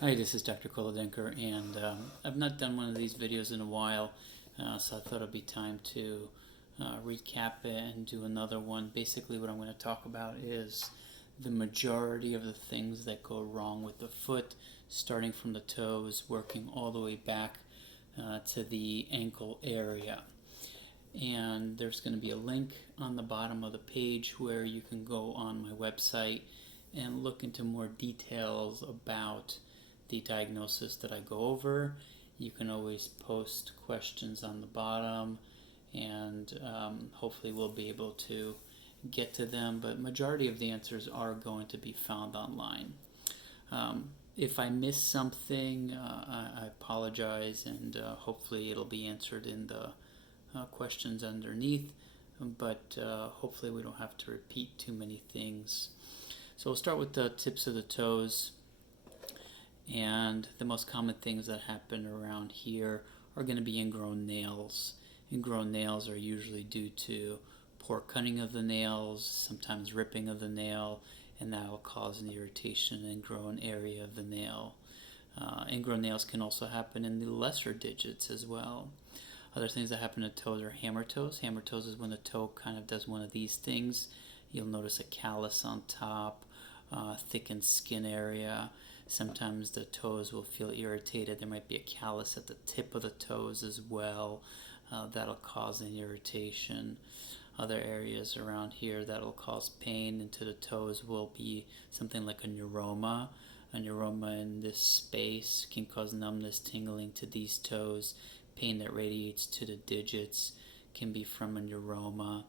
Hi, this is Dr. Kolodenker, and I've not done one of these videos in a while, so I thought it'd be time to recap it and do another one. Basically, what I'm going to talk about is the majority of the things that go wrong with the foot, starting from the toes, working all the way back to the ankle area. And there's going to be a link on the bottom of the page where you can go on my website and look into more details about the diagnosis that I go over. You can always post questions on the bottom, and hopefully we'll be able to get to them, but majority of the answers are going to be found online. If I miss something, I apologize, and hopefully it'll be answered in the questions underneath, but hopefully we don't have to repeat too many things. So we'll start with the tips of the toes. And the most common things that happen around here are going to be ingrown nails. Ingrown nails are usually due to poor cutting of the nails, sometimes ripping of the nail, and that will cause an irritation in the ingrown area of the nail. Ingrown nails can also happen in the lesser digits as well. Other things that happen to toes are hammer toes. Hammer toes is when the toe kind of does one of these things. You'll notice a callus on top, thickened skin area. Sometimes the toes will feel irritated. There might be a callus at the tip of the toes as well. That'll cause an irritation. Other areas around here that'll cause pain into the toes will be something like a neuroma. A neuroma in this space can cause numbness, tingling to these toes. Pain that radiates to the digits can be from a neuroma.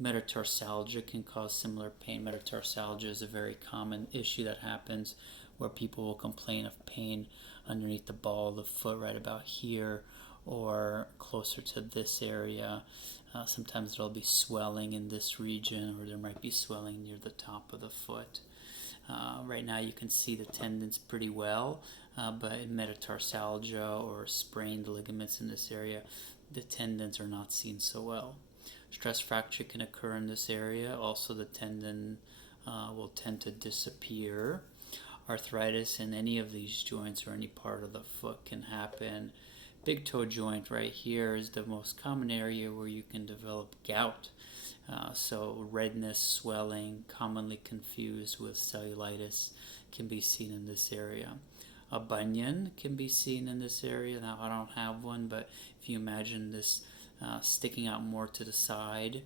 Metatarsalgia can cause similar pain. Metatarsalgia is a very common issue that happens where people will complain of pain underneath the ball of the foot right about here or closer to this area. Sometimes there'll be swelling in this region, or there might be swelling near the top of the foot. Right now you can see the tendons pretty well, but in metatarsalgia or sprained ligaments in this area, the tendons are not seen so well. Stress fracture can occur in this area. Also, the tendon will tend to disappear. Arthritis in any of these joints or any part of the foot can happen. Big toe joint right here is the most common area where you can develop gout. So redness, swelling, commonly confused with cellulitis, can be seen in this area. A bunion can be seen in this area. Now I don't have one, but if you imagine this sticking out more to the side,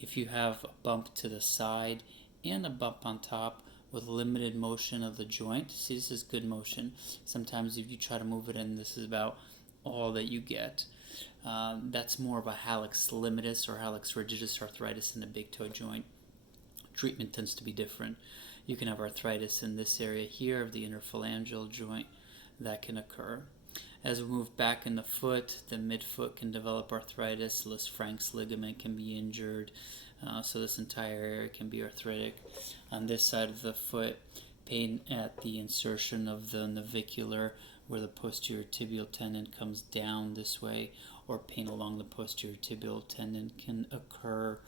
if you have a bump to the side and a bump on top with limited motion of the joint, see, this is good motion. Sometimes if you try to move it in, this is about all that you get. That's more of a hallux limitus or hallux rigidus arthritis in the big toe joint. Treatment tends to be different. You can have arthritis in this area here of the interphalangeal joint that can occur. As we move back in the foot, the midfoot can develop arthritis. Lisfranc's ligament can be injured. So this entire area can be arthritic. On this side of the foot, pain at the insertion of the navicular where the posterior tibial tendon comes down this way, or pain along the posterior tibial tendon can occur.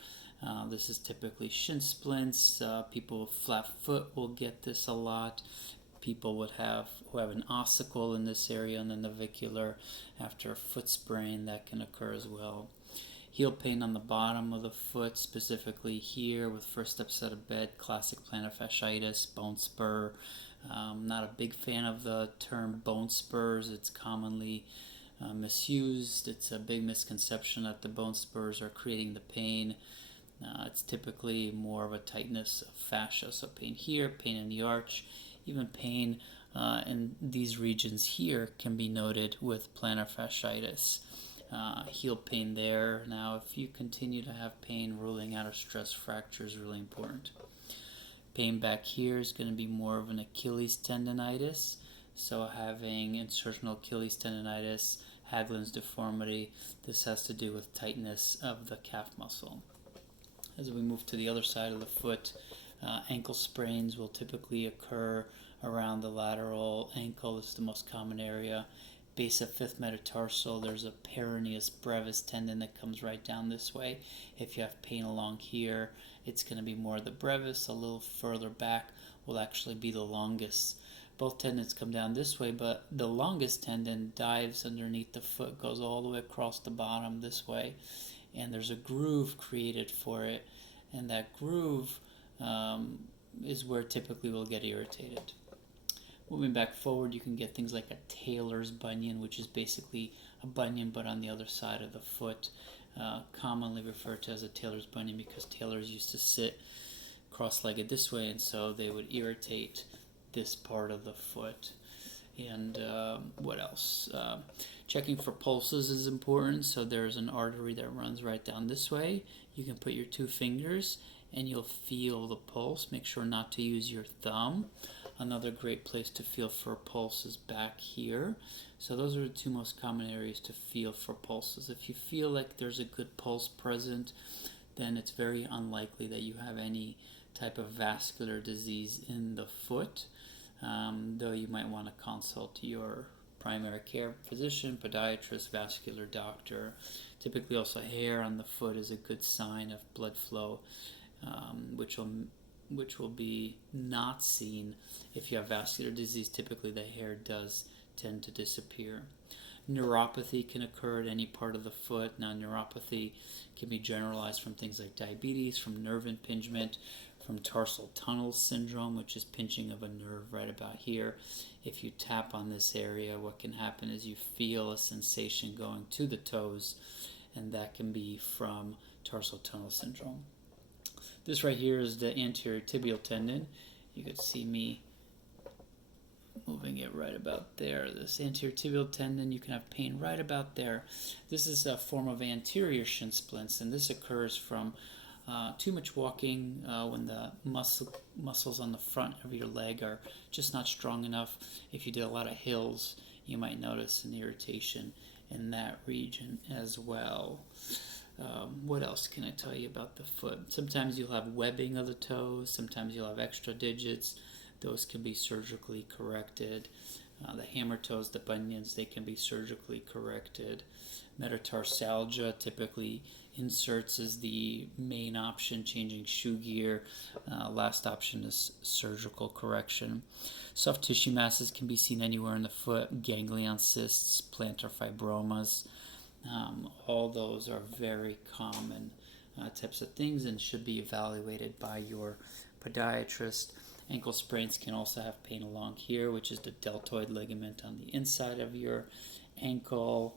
This is typically shin splints. People with flat foot will get this a lot. People who have an ossicle in this area on the navicular after a foot sprain, that can occur as well. Heel pain on the bottom of the foot, specifically here with first steps out of bed, classic plantar fasciitis, bone spur. Not a big fan of the term bone spurs. It's commonly misused. It's a big misconception that the bone spurs are creating the pain. It's typically more of a tightness of fascia, so pain here, pain in the arch, even pain in these regions here can be noted with plantar fasciitis. Heel pain there. Now, if you continue to have pain, ruling out a stress fracture is really important. Pain back here is going to be more of an Achilles tendonitis. So having insertional Achilles tendonitis, Haglund's deformity, this has to do with tightness of the calf muscle. As we move to the other side of the foot, ankle sprains will typically occur around the lateral ankle. This is the most common area. Base of fifth metatarsal, there's a peroneus brevis tendon that comes right down this way. If you have pain along here, it's going to be more the brevis. A little further back will actually be the longus both tendons come down this way, but the longest tendon dives underneath the foot, goes all the way across the bottom this way, and there's a groove created for it, and that groove is where typically we'll get irritated. Moving back forward, you can get things like a Tailor's bunion, which is basically a bunion but on the other side of the foot, commonly referred to as a Tailor's bunion because tailors used to sit cross-legged this way, and so they would irritate this part of the foot. And what else? Checking for pulses is important. So there's an artery that runs right down this way. You can put your 2 fingers and you'll feel the pulse. Make sure not to use your thumb. Another great place to feel for a pulse is back here. So those are the 2 most common areas to feel for pulses. If you feel like there's a good pulse present, then it's very unlikely that you have any type of vascular disease in the foot, though you might want to consult your primary care physician, podiatrist, vascular doctor. Typically also hair on the foot is a good sign of blood flow, which will be not seen if you have vascular disease. Typically the hair does tend to disappear. Neuropathy can occur at any part of the foot. Now, neuropathy can be generalized from things like diabetes, from nerve impingement, from tarsal tunnel syndrome, which is pinching of a nerve right about here. If you tap on this area, what can happen is you feel a sensation going to the toes, and that can be from tarsal tunnel syndrome. This right here is the anterior tibial tendon. You could see me moving it right about there. This anterior tibial tendon, you can have pain right about there. This is a form of anterior shin splints, and this occurs from too much walking when the muscles on the front of your leg are just not strong enough. If you did a lot of hills, you might notice an irritation in that region as well. What else can I tell you about the foot? Sometimes you'll have webbing of the toes. Sometimes you'll have extra digits. Those can be surgically corrected. The hammer toes, the bunions, they can be surgically corrected. Metatarsalgia typically inserts is the main option, changing shoe gear. Last option is surgical correction. Soft tissue masses can be seen anywhere in the foot, ganglion cysts, plantar fibromas. All those are very common types of things and should be evaluated by your podiatrist. Ankle sprains can also have pain along here, which is the deltoid ligament on the inside of your ankle.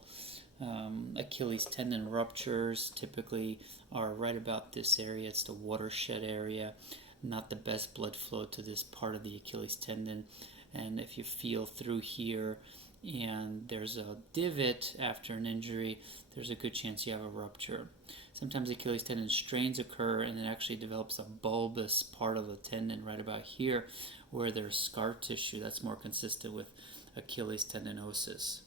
Achilles tendon ruptures typically are right about this area. It's the watershed area. Not the best blood flow to this part of the Achilles tendon. And if you feel through here and there's a divot after an injury, there's a good chance you have a rupture. Sometimes Achilles tendon strains occur and it actually develops a bulbous part of the tendon right about here where there's scar tissue. That's more consistent with Achilles tendinosis.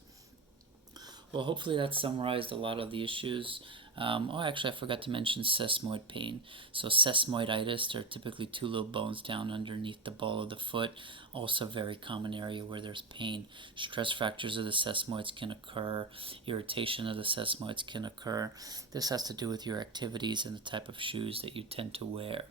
Well, hopefully that summarized a lot of the issues. Actually, I forgot to mention sesamoid pain. So sesamoiditis, there are typically 2 little bones down underneath the ball of the foot. Also a very common area where there's pain. Stress fractures of the sesamoids can occur. Irritation of the sesamoids can occur. This has to do with your activities and the type of shoes that you tend to wear.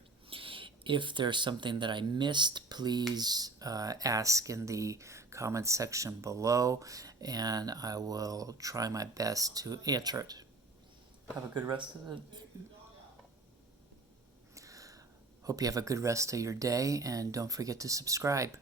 If there's something that I missed, please ask in the comments section below, and I will try my best to answer it. Have a good rest of the... Hope you have a good rest of your day, and don't forget to subscribe.